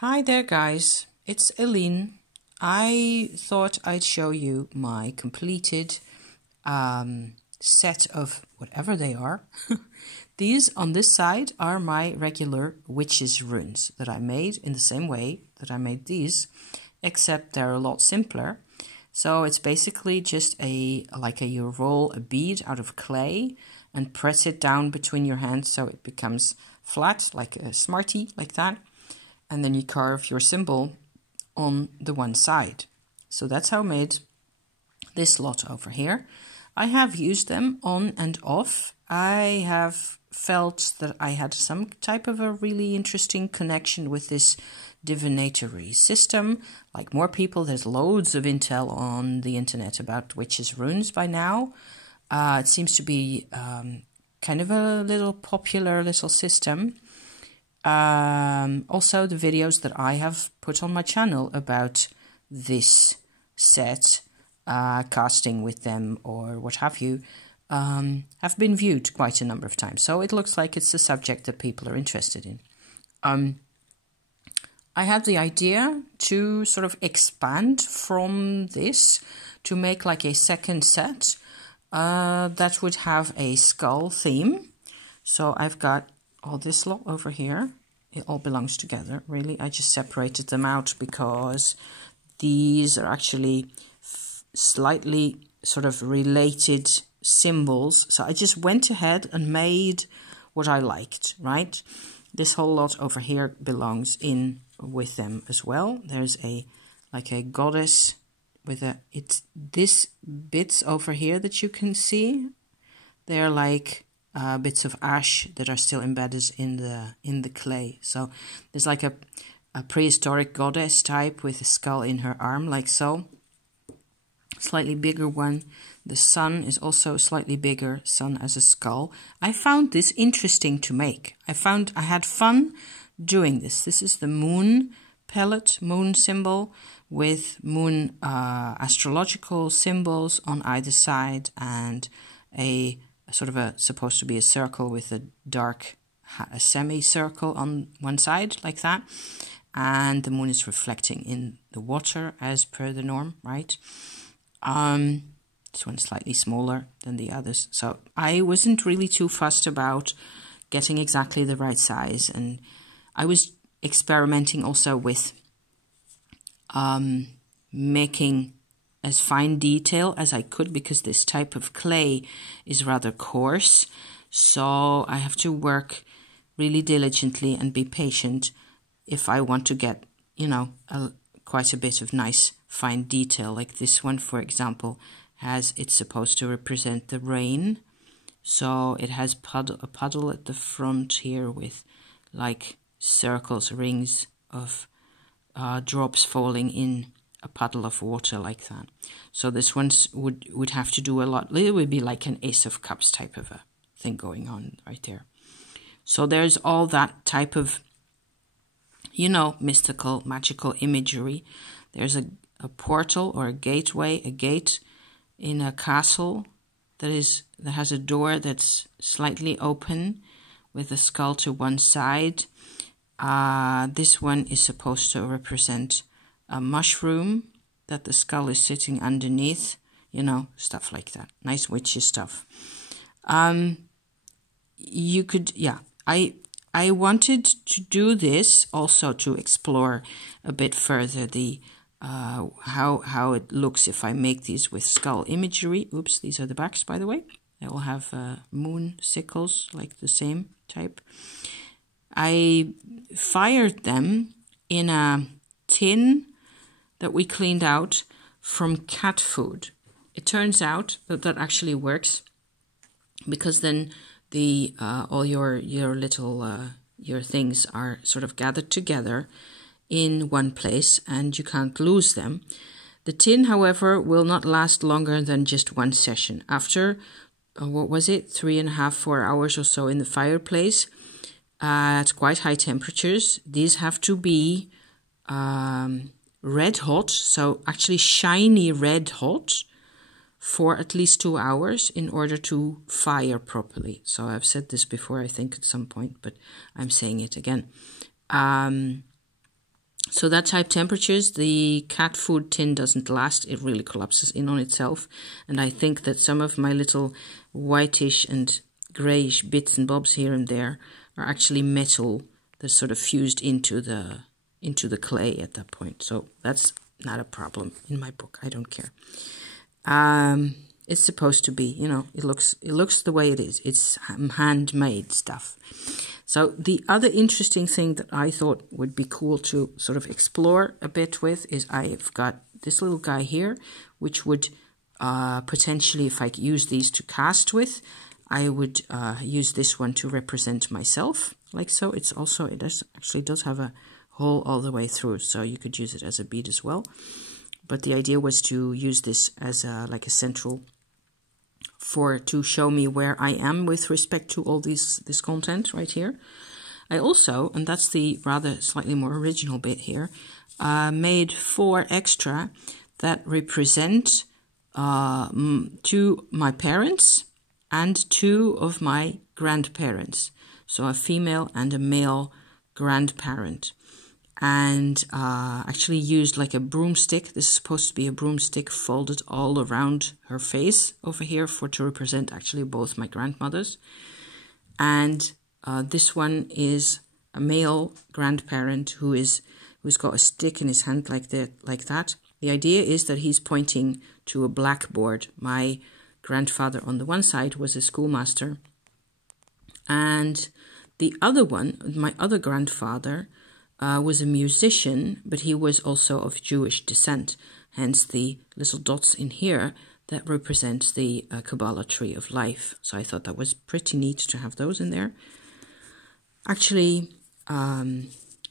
Hi there guys, it's Eileen. I thought I'd show you my completed set of whatever they are. These on this side are my regular witches runes that I made in the same way that I made these, except they're a lot simpler. So it's basically just you roll a bead out of clay and press it down between your hands so it becomes flat, like a Smartie, like that. And then you carve your symbol on the one side. So that's how I made this lot over here. I have used them on and off. I have felt that I had some type of a really interesting connection with this divinatory system. Like more people, there's loads of intel on the internet about witches' runes by now. It seems to be kind of a little popular little system. Also the videos that I have put on my channel about this set, casting with them or what have you, have been viewed quite a number of times. So it looks like it's a subject that people are interested in. I had the idea to sort of expand from this to make like a second set that would have a skull theme. So I've got all this lot over here. It all belongs together, really. I just separated them out because these are actually slightly sort of related symbols. So I just went ahead and made what I liked, right? This whole lot over here belongs in with them as well. There's like a goddess with this bits over here that you can see. They're like bits of ash that are still embedded in the clay. So there's like a prehistoric goddess type with a skull in her arm, like so. Slightly bigger one. The sun is also slightly bigger, sun as a skull. I found this interesting to make. I had fun doing this. This is the moon pellet, moon symbol with moon astrological symbols on either side, and a sort of supposed to be a circle with a dark semicircle on one side, like that. And the moon is reflecting in the water as per the norm, right? This one's slightly smaller than the others. So I wasn't really too fussed about getting exactly the right size. And I was experimenting also with making as fine detail as I could, because this type of clay is rather coarse. So I have to work really diligently and be patient if I want to get, quite a bit of nice fine detail. Like this one, for example, it's supposed to represent the rain. So it has a puddle at the front here with like circles, rings of drops falling in a puddle of water, like that. So this one would have to do a lot. It would be like an Ace of Cups type of a thing going on right there. So there's all that type of, mystical, magical imagery. There's a portal or a gateway, a gate in a castle that has a door that's slightly open with a skull to one side. This one is supposed to represent a mushroom that the skull is sitting underneath, stuff like that. Nice witchy stuff. You could, I wanted to do this also to explore a bit further the how it looks if I make these with skull imagery. Oops, these are the backs, by the way. They all have moon sickles, like the same type. I fired them in a tin that we cleaned out from cat food. It turns out that actually works, because then the all your little your things are sort of gathered together in one place and you can't lose them. The tin, however, will not last longer than just one session. After 3.5, 4 hours or so in the fireplace at quite high temperatures, these have to be red hot, so actually shiny red hot, for at least 2 hours in order to fire properly. So I've said this before, I think, at some point, but I'm saying it again. So that type temperatures, the cat food tin doesn't last. It really collapses in on itself. And I think that some of my little whitish and greyish bits and bobs here and there are actually metal that's sort of fused into the clay at that point. So that's not a problem in my book. I don't care. It's supposed to be, you know, it looks the way it is. It's handmade stuff. So the other interesting thing that I thought would be cool to sort of explore a bit with is I've got this little guy here, which would potentially, if I use these to cast with, I would use this one to represent myself, like so. It actually does have a hole all the way through, so you could use it as a bead as well. But the idea was to use this as like a central to show me where I am with respect to all this content right here. I also, and that's the rather slightly more original bit here, made 4 extra that represent 2 my parents and 2 of my grandparents. So a female and a male grandparent. And actually used like a broomstick. This is supposed to be a broomstick folded all around her face over here to represent actually both my grandmothers. And this one is a male grandparent who's got a stick in his hand like that. The idea is that he's pointing to a blackboard. My grandfather on the one side was a schoolmaster, and the other one, my other grandfather, was a musician, but he was also of Jewish descent, hence the little dots in here that represent the Kabbalah tree of life. So I thought that was pretty neat to have those in there. Actually,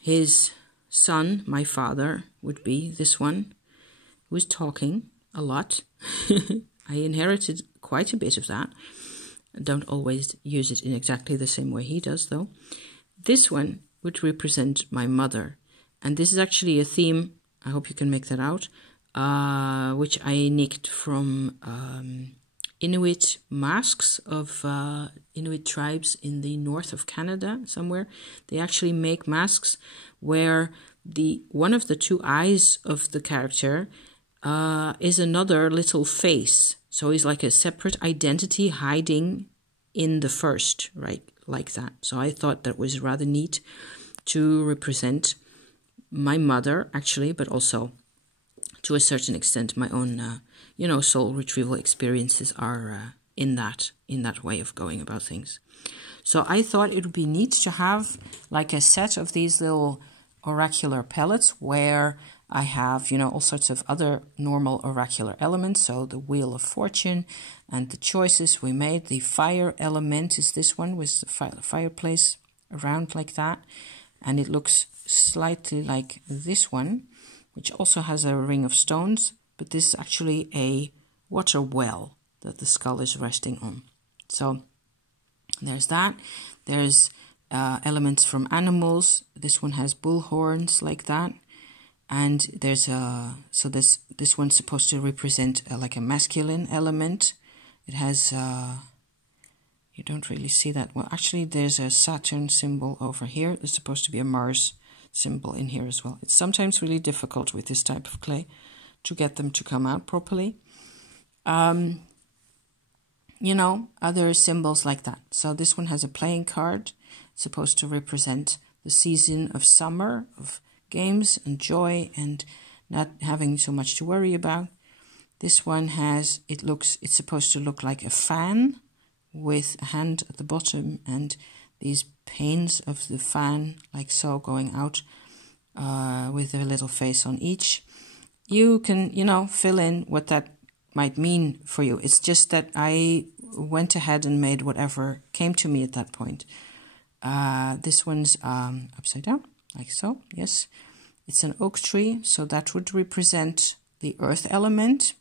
his son, my father, would be this one, who is talking a lot. I inherited quite a bit of that. I don't always use it in exactly the same way he does, though. This one would represent my mother. And this is actually a theme, I hope you can make that out, which I nicked from Inuit masks of Inuit tribes in the north of Canada somewhere. They actually make masks where one of the 2 eyes of the character is another little face. So he's like a separate identity hiding in the first, right? Like that. So I thought that was rather neat to represent my mother, actually, but also to a certain extent my own, soul retrieval experiences are in that way of going about things. So I thought it would be neat to have like a set of these little oracular pellets where I have, all sorts of other normal oracular elements. So the Wheel of Fortune and the choices we made. The fire element is this one with the fireplace around like that. And it looks slightly like this one, which also has a ring of stones. But this is actually a water well that the skull is resting on. So there's that. There's elements from animals. This one has bull horns like that. And there's this one's supposed to represent like a masculine element. It has you don't really see that well. Actually, there's a Saturn symbol over here. There's supposed to be a Mars symbol in here as well. It's sometimes really difficult with this type of clay to get them to come out properly. Other symbols like that. So this one has a playing card. It's supposed to represent the season of summer, of games and joy and not having so much to worry about. This one has, it's supposed to look like a fan with a hand at the bottom and these panes of the fan like so going out with a little face on each. You can, fill in what that might mean for you. It's just that I went ahead and made whatever came to me at that point. This one's upside down, like so, yes. It's an oak tree, so that would represent the earth element.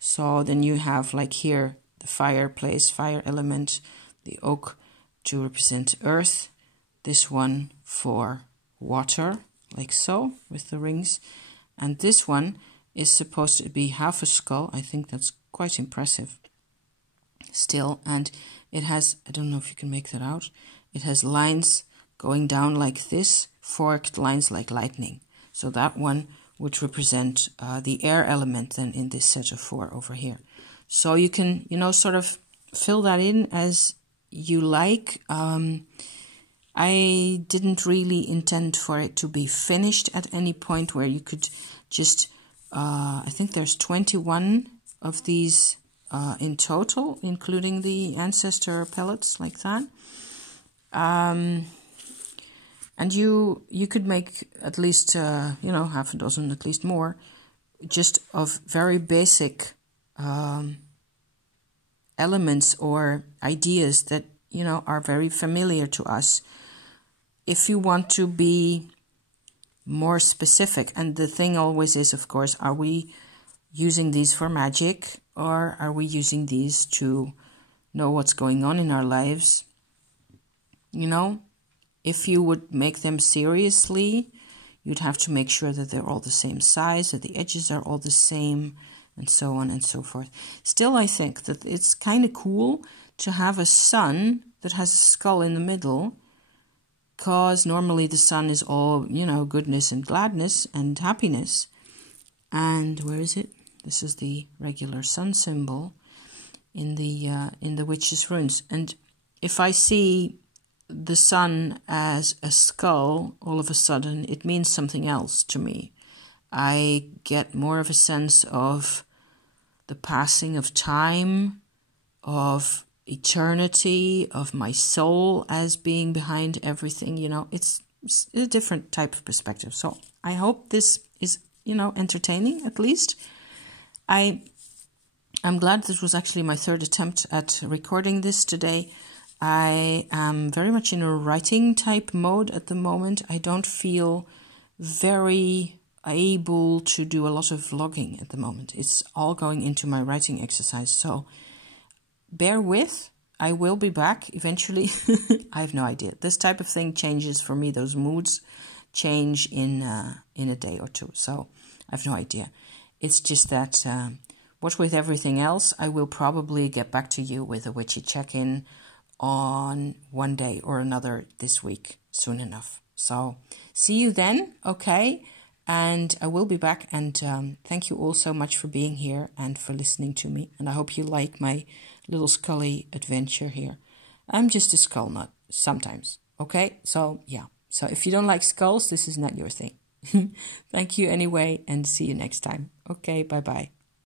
So then you have like here the fireplace, fire element, the oak to represent earth. This one for water, like so, with the rings. And this one is supposed to be half a skull. I think that's quite impressive still. And it has, I don't know if you can make that out, it has lines going down like this, forked lines like lightning. So that one would represent the air element then in this set of 4 over here. So you can, sort of fill that in as you like. I didn't really intend for it to be finished at any point where you could just, I think there's 21 of these in total, including the ancestor pellets like that. And you could make at least, half a dozen, at least more, just of very basic elements or ideas that, are very familiar to us. If you want to be more specific, and the thing always is, of course, are we using these for magic, or are we using these to know what's going on in our lives? If you would make them seriously, you'd have to make sure that they're all the same size, that the edges are all the same, and so on and so forth. Still, I think that it's kind of cool to have a sun that has a skull in the middle, because normally the sun is all, goodness and gladness and happiness. And where is it? This is the regular sun symbol in the witch's runes. And if I see the sun as a skull, all of a sudden it means something else to me. I get more of a sense of the passing of time, of eternity, of my soul as being behind everything. It's a different type of perspective. So I hope this is, entertaining at least. I'm glad this was actually my 3rd attempt at recording this today. I am very much in a writing type mode at the moment. I don't feel very able to do a lot of vlogging at the moment. It's all going into my writing exercise. So bear with, I will be back eventually. I have no idea. This type of thing changes for me. Those moods change in a day or two. So I have no idea. It's just that, what with everything else, I will probably get back to you with a witchy check-in on one day or another this week, soon enough. So see you then, okay? And I will be back, and thank you all so much for being here and for listening to me. And I hope you like my little Skullie adventure here. I'm just a skull nut sometimes, okay? So, yeah. So if you don't like skulls, this is not your thing. Thank you anyway, and see you next time. Okay, bye-bye.